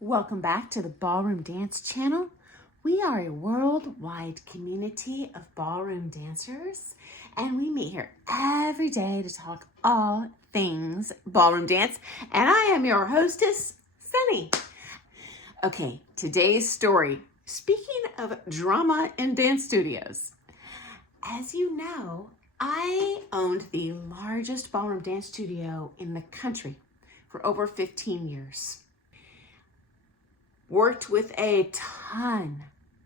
Welcome back to the Ballroom Dance channel. We are a worldwide community of ballroom dancers, and we meet here every day to talk all things ballroom dance. And I am your hostess, Sunny. Okay, today's story. Speaking of drama in dance studios, as you know, I owned the largest ballroom dance studio in the country for over 15 years. Worked with a ton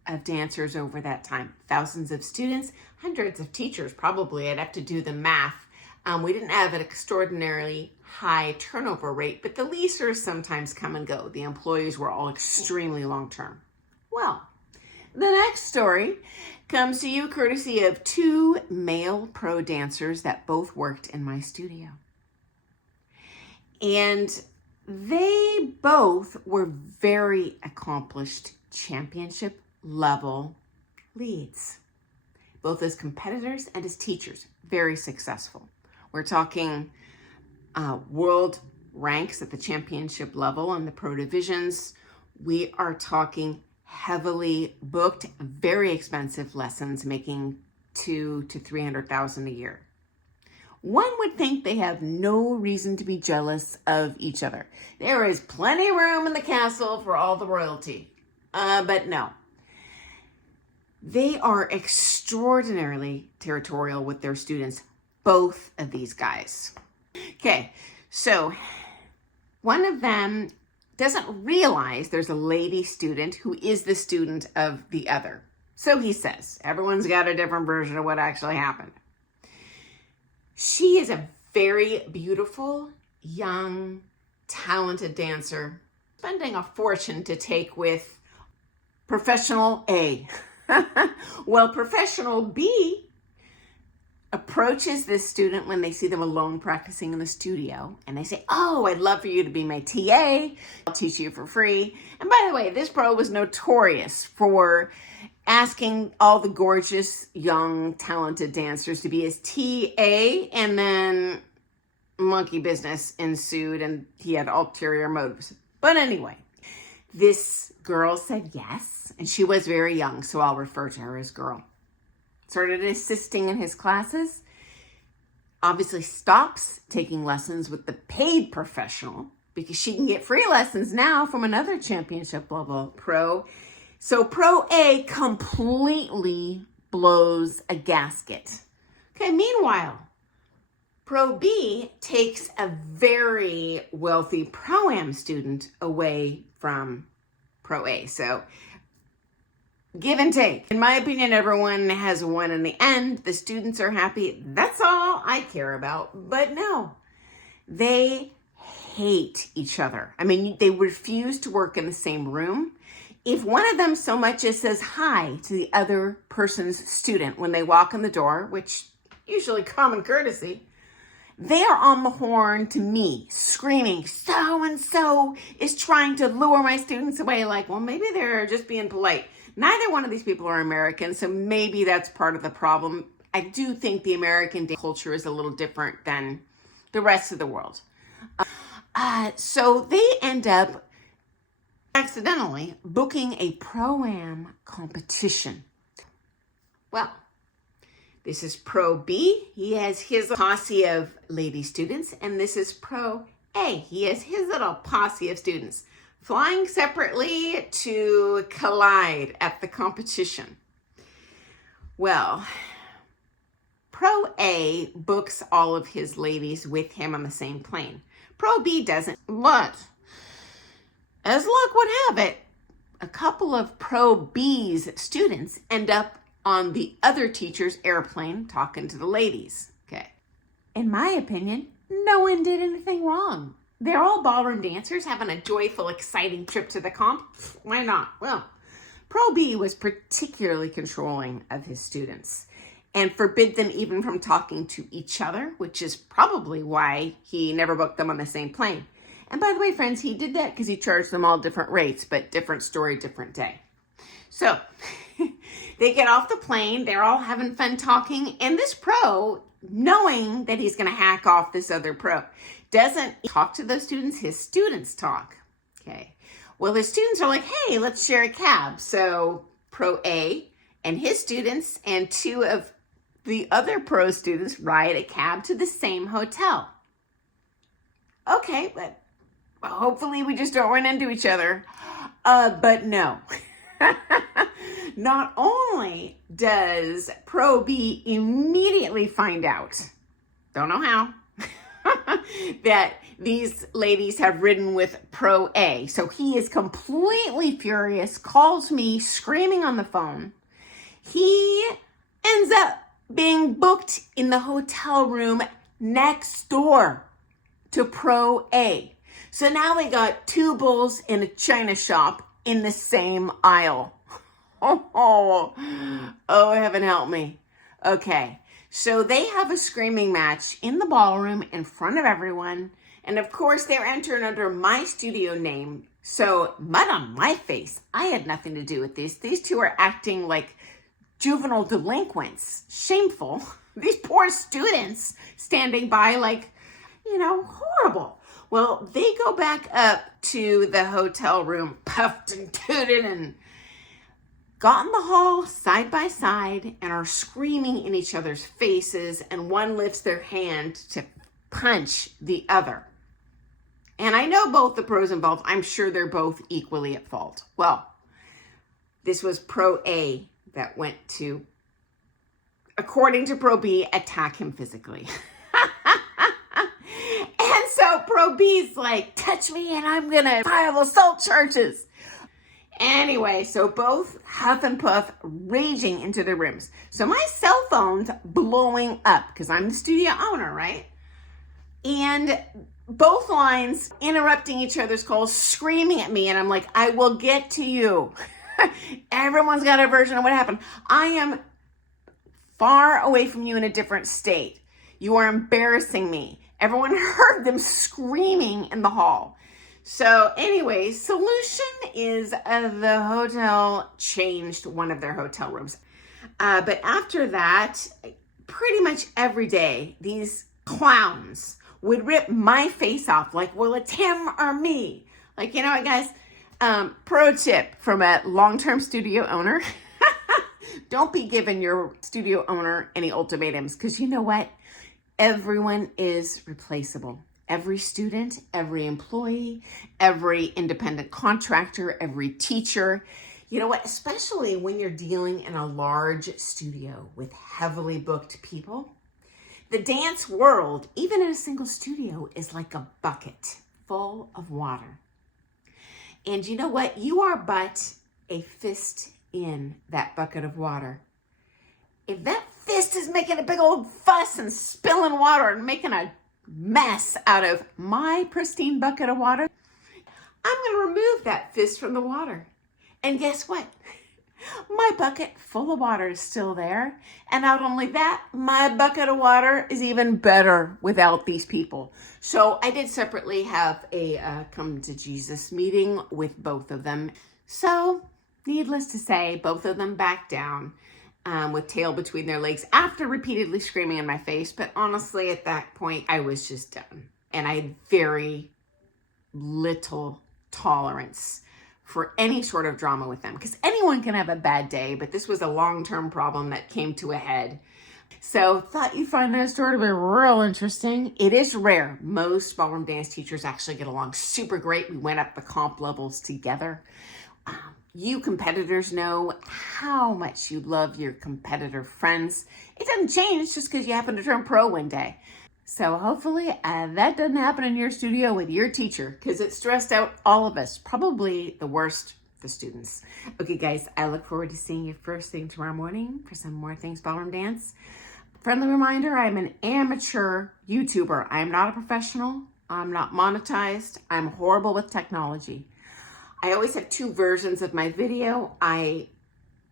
of dancers over that time, thousands of students, hundreds of teachers, probably. I'd have to do the math. We didn't have an extraordinarily high turnover rate, but the leasers sometimes come and go. The employees were all extremely long-term. Well, the next story comes to you courtesy of two male pro dancers that both worked in my studio. And they both were very accomplished championship level leads, both as competitors and as teachers, very successful. We're talking world ranks at the championship level in the pro divisions. We are talking heavily booked, very expensive lessons, making $200,000 to $300,000 a year. One would think they have no reason to be jealous of each other. There is plenty of room in the castle for all the royalty. But no. They are extraordinarily territorial with their students, both of these guys. Okay, so one of them doesn't realize there's a lady student who is the student of the other. So he says, everyone's got a different version of what actually happened. She is a very beautiful, young, talented dancer, spending a fortune to take with professional A. Well, professional B approaches this student when they see them alone practicing in the studio, and they say, "Oh, I'd love for you to be my TA. I'll teach you for free." And by the way, this pro was notorious for asking all the gorgeous, young, talented dancers to be his TA, and then monkey business ensued, and he had ulterior motives. But anyway, this girl said yes, and she was very young, so I'll refer to her as girl. Started assisting in his classes, obviously stops taking lessons with the paid professional because she can get free lessons now from another championship level pro. So Pro A completely blows a gasket. Okay, meanwhile, Pro B takes a very wealthy Pro-Am student away from Pro A. So give and take. In my opinion, everyone has won in the end. The students are happy. That's all I care about. But no, they hate each other. I mean, they refuse to work in the same room. If one of them so much as says hi to the other person's student when they walk in the door, which usually common courtesy, they are on the horn to me, screaming, "So-and-so is trying to lure my students away." Like, well, maybe they're just being polite. Neither one of these people are American, so maybe that's part of the problem. I do think the American culture is a little different than the rest of the world. So they end up accidentally booking a Pro-Am competition. Well, this is Pro B. He has his posse of lady students, and this is Pro A. He has his little posse of students flying separately to collide at the competition. Well, Pro A books all of his ladies with him on the same plane. Pro B doesn't, but as luck would have it, a couple of Pro B's students end up on the other teacher's airplane talking to the ladies. Okay. In my opinion, no one did anything wrong. They're all ballroom dancers having a joyful, exciting trip to the comp. Why not? Well, Pro B was particularly controlling of his students and forbid them even from talking to each other, which is probably why he never booked them on the same plane. And by the way, friends, he did that because he charged them all different rates, but different story, different day. So they get off the plane. They're all having fun talking. And this pro, knowing that he's going to hack off this other pro, doesn't talk to those students. His students talk. Okay. Well, the students are like, hey, let's share a cab. So Pro A and his students and two of the other pro students ride a cab to the same hotel. Okay, but hopefully we just don't run into each other. But no. Not only does Pro B immediately find out, don't know how, that these ladies have ridden with Pro A. So he is completely furious, calls me screaming on the phone. He ends up being booked in the hotel room next door to Pro A. So now they got two bulls in a china shop in the same aisle. Oh, heaven help me. Okay, so they have a screaming match in the ballroom in front of everyone. And of course, they're entered under my studio name. So mud on my face. I had nothing to do with this. These two are acting like juvenile delinquents. Shameful. These poor students standing by like, horrible. Well, they go back up to the hotel room, puffed and tooted, and got in the hall side by side and are screaming in each other's faces, and one lifts their hand to punch the other. And I know both the pros involved. I'm sure they're both equally at fault. Well, this was Pro A that went to, according to Pro B, attack him physically. And so Pro B's like, touch me and I'm going to file assault charges. Anyway, so both huff and puff raging into their rooms. So my cell phone's blowing up because I'm the studio owner, right? And both lines interrupting each other's calls, screaming at me. And I'm like, I will get to you. Everyone's got a version of what happened. I am far away from you in a different state. You are embarrassing me. Everyone heard them screaming in the hall. So anyway, solution is the hotel changed one of their hotel rooms. But after that, pretty much every day, these clowns would rip my face off like, well, it's him or me. Like, you know what, guys? Pro tip from a long-term studio owner. Don't be giving your studio owner any ultimatums, because you know what? Everyone is replaceable. Every student, every employee, every independent contractor, every teacher. You know what? Especially when you're dealing in a large studio with heavily booked people. The dance world, even in a single studio, is like a bucket full of water. And you know what? You are but a fist in that bucket of water. If that fist is making a big old fuss and spilling water and making a mess out of my pristine bucket of water, I'm going to remove that fist from the water. And guess what? My bucket full of water is still there. And not only that, my bucket of water is even better without these people. So I did separately have a come to Jesus meeting with both of them. So needless to say, both of them backed down with tail between their legs after repeatedly screaming in my face. But honestly, at that point, I was just done. And I had very little tolerance for any sort of drama with them, because anyone can have a bad day, but this was a long-term problem that came to a head. So thought you'd find that story to be real interesting. It is rare. Most ballroom dance teachers actually get along super great. We went up the comp levels together. You competitors know how much you love your competitor friends. It doesn't change just because you happen to turn pro one day. So hopefully that doesn't happen in your studio with your teacher, because it stressed out all of us. Probably the worst, the students. Okay, guys, I look forward to seeing you first thing tomorrow morning for some more Things Ballroom Dance. Friendly reminder, I'm an amateur YouTuber. I'm not a professional. I'm not monetized. I'm horrible with technology. I always have two versions of my video. I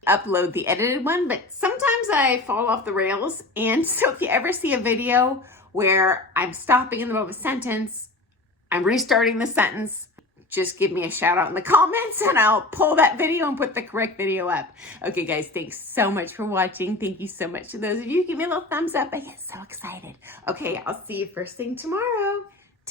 upload the edited one, but sometimes I fall off the rails. And so if you ever see a video where I'm stopping in the middle of a sentence, I'm restarting the sentence, just give me a shout out in the comments and I'll pull that video and put the correct video up. Okay, guys, thanks so much for watching. Thank you so much to those of you. Give me a little thumbs up. I get so excited. Okay, I'll see you first thing tomorrow.